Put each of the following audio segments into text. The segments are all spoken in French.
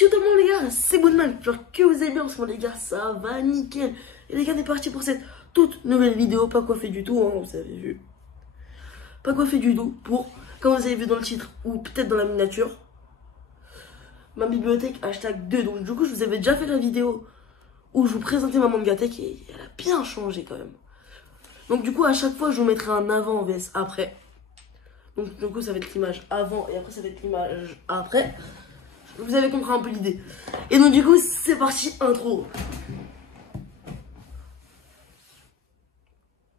Yo tout le monde les gars, c'est Goodman, genre que vous allez bien en ce moment les gars, ça va nickel. Et les gars on est parti pour cette toute nouvelle vidéo, pas coiffé du tout, hein, vous avez vu. Pas coiffé du tout, pour, comme vous avez vu dans le titre, ou peut-être dans la miniature, ma bibliothèque hashtag 2. Donc du coup je vous avais déjà fait la vidéo où je vous présentais ma mangatech et elle a bien changé quand même. Donc du coup à chaque fois je vous mettrai un avant vs après. Donc du coup ça va être l'image avant et après ça va être l'image après. Vous avez compris un peu l'idée. Et donc du coup c'est parti, intro.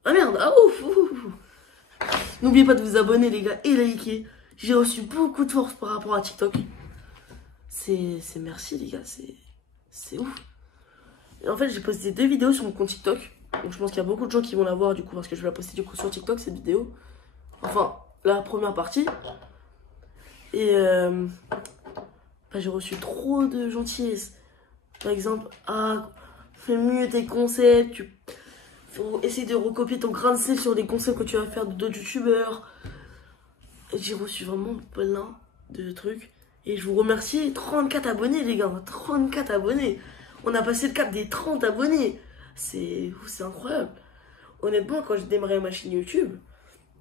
Ah merde, ah ouf. N'oubliez pas de vous abonner les gars et liker. J'ai reçu beaucoup de force par rapport à TikTok. C'est merci les gars, c'est ouf. Et en fait j'ai posté 2 vidéos sur mon compte TikTok. Donc je pense qu'il y a beaucoup de gens qui vont la voir du coup parce que je vais la poster du coup sur TikTok cette vidéo. Enfin la première partie. Et j'ai reçu trop de gentillesse. Par exemple, ah, fais mieux tes concepts. Faut essayer de recopier ton grain de sel sur des concepts que tu vas faire d'autres youtubeurs. J'ai reçu vraiment plein de trucs. Et je vous remercie. 34 abonnés, les gars. 34 abonnés. On a passé le cap des 30 abonnés. C'est incroyable. Honnêtement, quand j'ai démarré ma chaîne YouTube,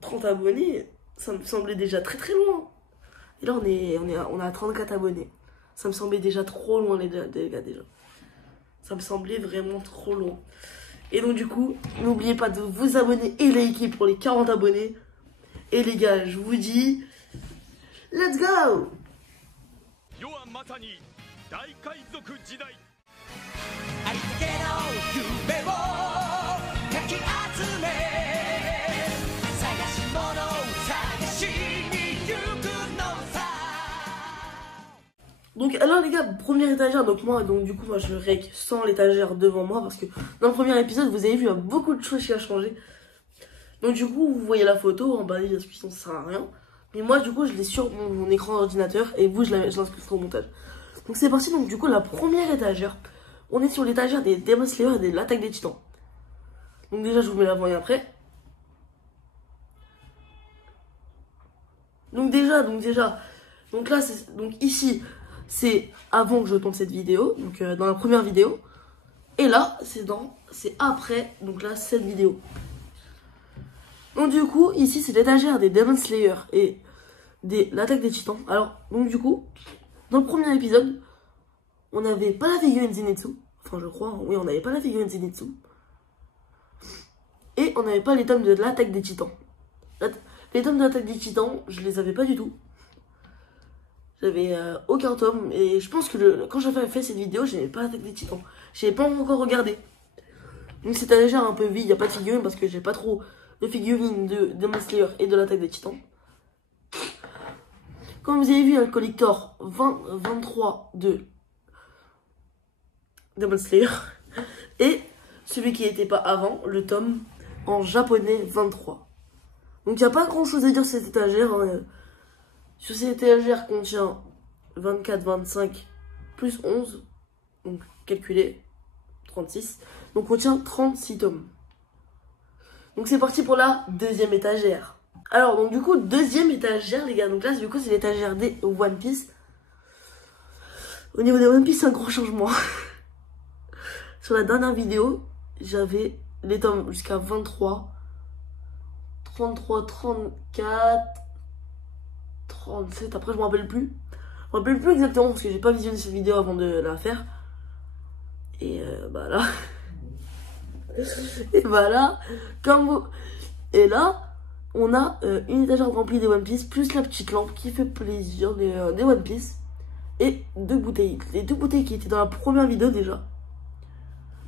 30 abonnés, ça me semblait déjà très très loin. Et là, on a 34 abonnés. Ça me semblait déjà trop loin, les gars, déjà. Ça me semblait vraiment trop loin. Et donc, du coup, n'oubliez pas de vous abonner et liker pour les 40 abonnés. Et les gars, je vous dis, let's go! Donc alors les gars, première étagère, donc du coup je rec sans l'étagère devant moi parce que dans le premier épisode vous avez vu il y a beaucoup de choses qui a changé. Donc du coup vous voyez la photo en bas de la description, ça sert à rien. Mais moi du coup je l'ai sur mon écran d'ordinateur et vous je l'inscris au montage. Donc c'est parti, donc du coup la première étagère, on est sur l'étagère des Demon Slayer et de l'attaque des titans. Donc déjà je vous mets l'avant et après. Donc là donc ici c'est avant que je tourne cette vidéo, donc dans la première vidéo. Et là, c'est après, donc là, cette vidéo. Donc du coup, ici, c'est l'étagère des Demon Slayer et l'attaque des titans. Alors, donc du coup, dans le premier épisode, on n'avait pas la figurine Zenitsu. Enfin, je crois, oui, on n'avait pas la figurine Zenitsu. Et on n'avait pas les tomes de l'attaque des titans. Les tomes de l'attaque des titans, je les avais pas du tout. J'avais aucun tome et je pense que quand j'avais fait cette vidéo, j'avais pas l'attaque des titans. J'avais pas encore regardé. Donc c'était déjà un peu vide, il n'y a pas de figurines parce que j'ai pas trop de figurines de Demon Slayer et de l'attaque des titans. Comme vous avez vu, il y a le collector 23 de Demon Slayer. Et celui qui n'était pas avant, le tome en japonais 23. Donc il n'y a pas grand chose à dire sur cette étagère. Hein. Sur cette étagère contient 24, 25 plus 11, donc calculé 36, donc contient 36 tomes. Donc c'est parti pour la deuxième étagère. Alors donc du coup deuxième étagère les gars, donc là du coup c'est l'étagère des One Piece. Au niveau des One Piece c'est un gros changement. Sur la dernière vidéo j'avais les tomes jusqu'à 23, 33, 34, 37, après je me rappelle plus. Je me rappelle plus exactement parce que j'ai pas visionné cette vidéo avant de la faire. Et bah là. Et voilà. Et là, on a une étagère remplie de One Piece, plus la petite lampe qui fait plaisir des One Piece. Et 2 bouteilles. Les 2 bouteilles qui étaient dans la première vidéo déjà.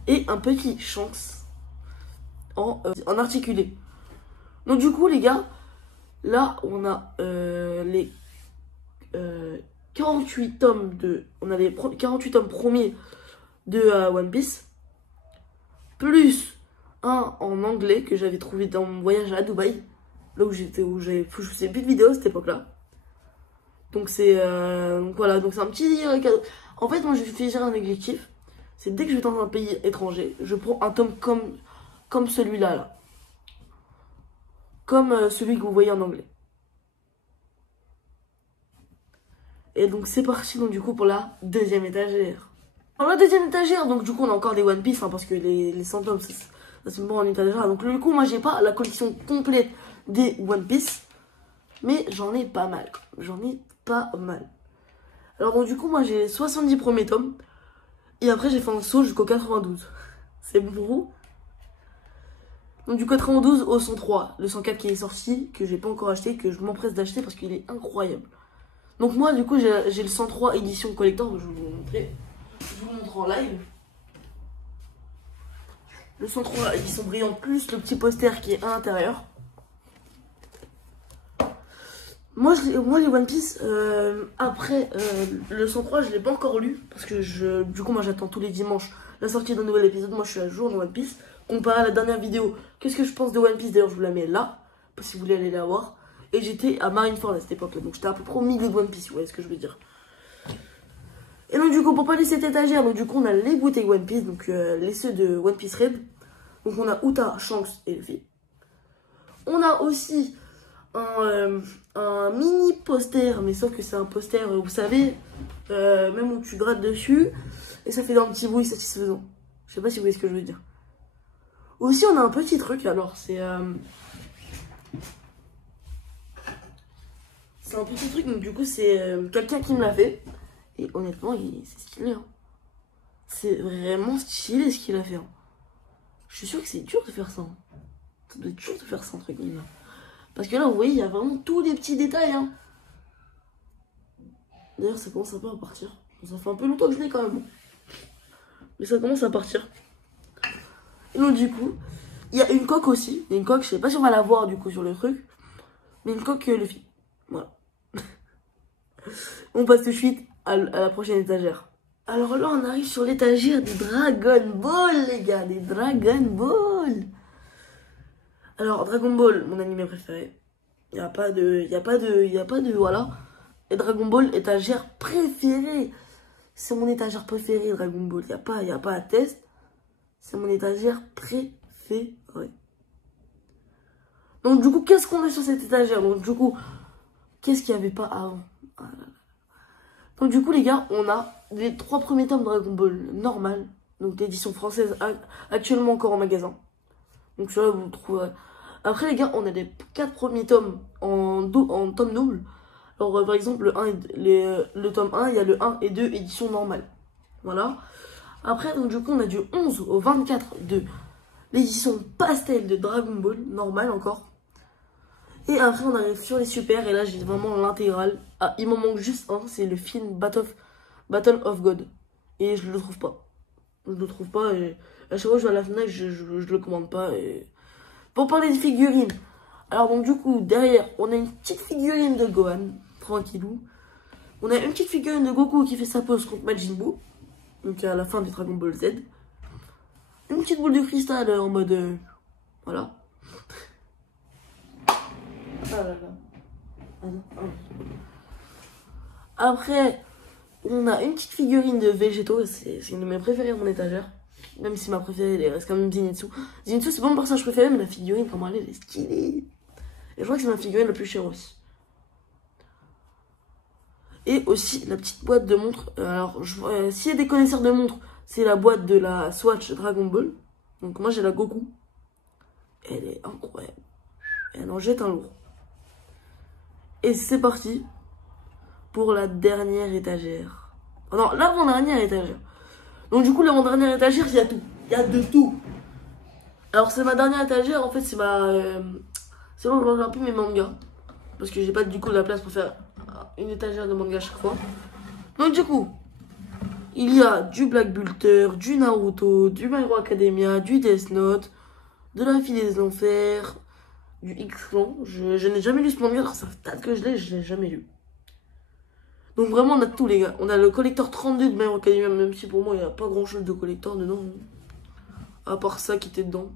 Et un petit Shanks en articulé. Donc du coup les gars, là on a les 48 tomes on a les 48 tomes premiers de One Piece, plus un en anglais que j'avais trouvé dans mon voyage à Dubaï, là où je faisais plus de vidéos à cette époque là. Donc c'est voilà, donc c'est un petit cadeau. En fait moi je fais un objectif, c'est dès que je vais dans un pays étranger, je prends un tome comme celui-là là. Comme celui que vous voyez en anglais. Et donc c'est parti donc du coup pour la deuxième étagère. Alors la deuxième étagère, donc du coup on a encore des One Piece, hein, parce que les 100 tomes ça se met pas en étagère. Donc du coup moi j'ai pas la collection complète des One Piece, mais j'en ai pas mal. J'en ai pas mal. Alors donc du coup moi j'ai 70 premiers tomes, et après j'ai fait un saut jusqu'au 92. C'est bon pour vous? Donc du 92 au 103, le 104 qui est sorti, que j'ai pas encore acheté, que je m'empresse d'acheter parce qu'il est incroyable. Donc moi du coup j'ai le 103 édition collector, je vais vous montrer. Je vous montre en live. Le 103 édition brillante plus le petit poster qui est à l'intérieur. Moi les One Piece, après le 103 je l'ai pas encore lu. Parce que du coup moi j'attends tous les dimanches la sortie d'un nouvel épisode. Moi je suis à jour dans One Piece. Comparé à la dernière vidéo, qu'est-ce que je pense de One Piece? D'ailleurs je vous la mets là, si vous voulez aller la voir. Et j'étais à Marineford à cette époque là, donc j'étais à peu près au milieu de One Piece, vous voyez ce que je veux dire. Et donc du coup pour parler de cette étagère, donc du coup on a les bouteilles One Piece, donc les ceux de One Piece Red. Donc on a Uta, Shanks et Luffy. On a aussi un mini poster, mais sauf que c'est un poster, vous savez, même où tu grattes dessus, et ça fait un petit bruit satisfaisant. Je sais pas si vous voyez ce que je veux dire. Aussi on a un petit truc, alors c'est un petit truc, donc du coup c'est quelqu'un qui me l'a fait. Et honnêtement c'est stylé, hein. C'est vraiment stylé ce qu'il a fait, hein. Je suis sûr que c'est dur de faire ça, hein. Ça doit être dur de faire ça entre guillemets. Parce que là vous voyez il y a vraiment tous les petits détails, hein. D'ailleurs ça commence un peu à partir. Ça fait un peu longtemps que je l'ai quand même, mais ça commence à partir. Et donc du coup il y a une coque aussi. Il y a une coque, je sais pas si on va la voir du coup sur le truc, mais une coque Luffy. Voilà. On passe tout de suite à la prochaine étagère. Alors là on arrive sur l'étagère des Dragon Ball, les gars, des Dragon Ball. Alors Dragon Ball, mon anime préféré. Il y a pas de voilà. Et Dragon Ball, étagère préférée. C'est mon étagère préférée, Dragon Ball. Il y a pas à test. C'est mon étagère préférée. Donc du coup, qu'est-ce qu'on a sur cette étagère? Donc du coup, qu'est-ce qu'il n'y avait pas avant? Ah là là. Donc du coup les gars, on a les 3 premiers tomes de Dragon Ball normal. Donc l'édition française actuellement encore en magasin. Donc celui-là vous le trouverez. Après les gars, on a les 4 premiers tomes en tome double. Alors par exemple le tome 1, il y a le 1 et 2 édition normale. Voilà. Après donc du coup on a du 11 au 24 de l'édition pastel de Dragon Ball, normal encore. Et après on arrive sur les super, et là j'ai vraiment l'intégrale. Ah, il m'en manque juste un, c'est le film Battle of God. Et je le trouve pas. Je le trouve pas, et à chaque fois que je vais à la FNAC, je le commande pas. Et... Pour parler des figurines, alors donc du coup derrière on a une petite figurine de Gohan, tranquillou. On a une petite figurine de Goku qui fait sa pose contre Majin Buu, donc à la fin du Dragon Ball Z. Une petite boule de cristal en mode... voilà. Ah là là. Ah non, ah non. Après, on a une petite figurine de Végéto, c'est une de mes préférées à mon étagère. Même si ma préférée, elle reste quand même Zenitsu. Zenitsu, c'est pas mon personnage préféré, mais la figurine, comment elle est stylée. Et je crois que c'est ma figurine la plus chère aussi. Et aussi la petite boîte de montre. Alors, s'il y a des connaisseurs de montres, c'est la boîte de la Swatch Dragon Ball. Donc moi j'ai la Goku. Elle est incroyable. Elle en jette un lourd. Et c'est parti pour la dernière étagère. Oh non, l'avant-dernière étagère. Donc du coup, l'avant-dernière étagère, il y a tout. Il y a de tout. Alors c'est ma dernière étagère, en fait c'est ma... c'est là où je range un peu mes mangas. Parce que j'ai pas du coup la place pour faire une étagère de manga à chaque fois. Donc du coup, il y a du Black Builder, du Naruto, du My Hero Academia, du Death Note, de la Fille des Enfers, du X-Clan. Je n'ai jamais lu ce manga, alors ça fait peut-être que je l'ai jamais lu. Donc vraiment on a tout les gars. On a le collector 32 de My Hero Academia, même si pour moi il n'y a pas grand chose de collector dedans. À part ça qui était dedans.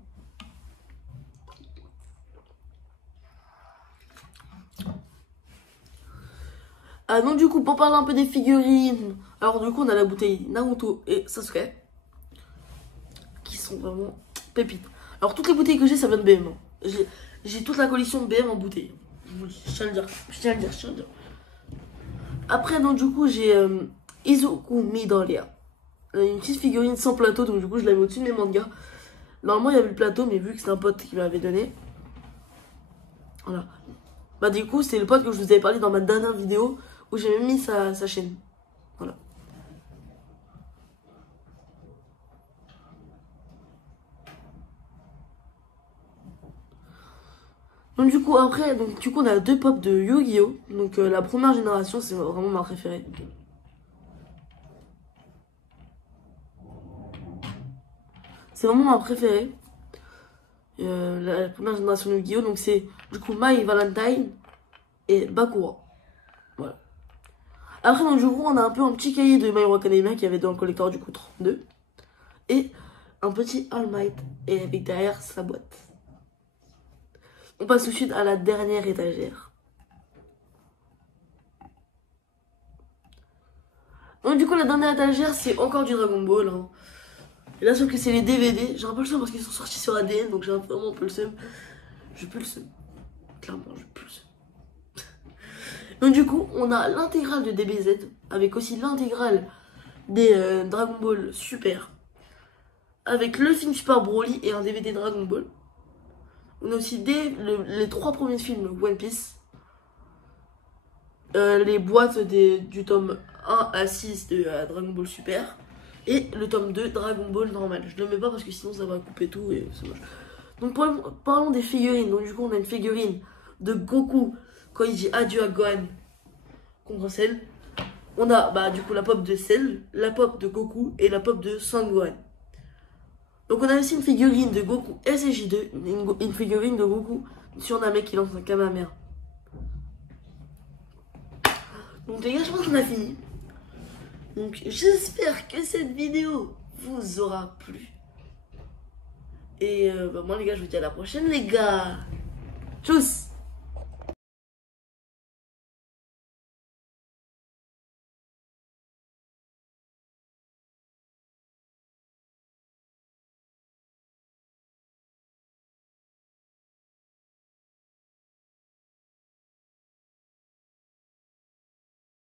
Ah donc du coup pour parler un peu des figurines. Alors du coup on a la bouteille Naruto et Sasuke. Qui sont vraiment pépites. Alors toutes les bouteilles que j'ai ça vient de BM. J'ai toute la collection de BM en bouteille. Je tiens à le dire. Après, donc du coup, j'ai Izuku Midoriya. Une petite figurine sans plateau, donc du coup, je l'avais au-dessus de mes mangas. Normalement, il y avait le plateau, mais vu que c'est un pote qui m'avait donné. Voilà. Bah, du coup, c'est le pote que je vous avais parlé dans ma dernière vidéo où j'ai même mis sa chaîne. Voilà. Donc du coup après, donc du coup on a deux pop de Yu-Gi-Oh! Donc la première génération c'est vraiment ma préférée. C'est vraiment ma préférée. La première génération de Yu-Gi-Oh! Donc c'est du coup My Valentine et Bakura. Voilà. Après donc du coup on a un peu un petit cahier de My Hero Academia qui avait dans le collector du coup 32. Et un petit All Might et avec derrière sa boîte. On passe tout de suite à la dernière étagère. Donc du coup la dernière étagère c'est encore du Dragon Ball. Hein. Et là sauf que c'est les DVD. J'ai un peu le seum parce qu'ils sont sortis sur ADN donc j'ai vraiment un peu le seum. J'ai plus le seum. Clairement j'ai plus le seum. Donc du coup on a l'intégrale de DBZ avec aussi l'intégrale des Dragon Ball Super. Avec le film Super Broly et un DVD Dragon Ball. On a aussi les 3 premiers films One Piece. Les boîtes du tome 1 à 6 de Dragon Ball Super. Et le tome 2 Dragon Ball normal. Je le mets pas parce que sinon ça va couper tout et c'est moche. Donc parlons des figurines. Donc du coup on a une figurine de Goku quand il dit adieu à Gohan contre Cell. On a bah du coup la pop de Cell, la pop de Goku et la pop de Sangohan. Donc on a aussi une figurine de Goku SJ2, une figurine de Goku sur un mec qui lance un Kamehameha. Donc les gars, je pense qu'on a fini. Donc j'espère que cette vidéo vous aura plu. Et bah, moi les gars, je vous dis à la prochaine les gars. Tchuss.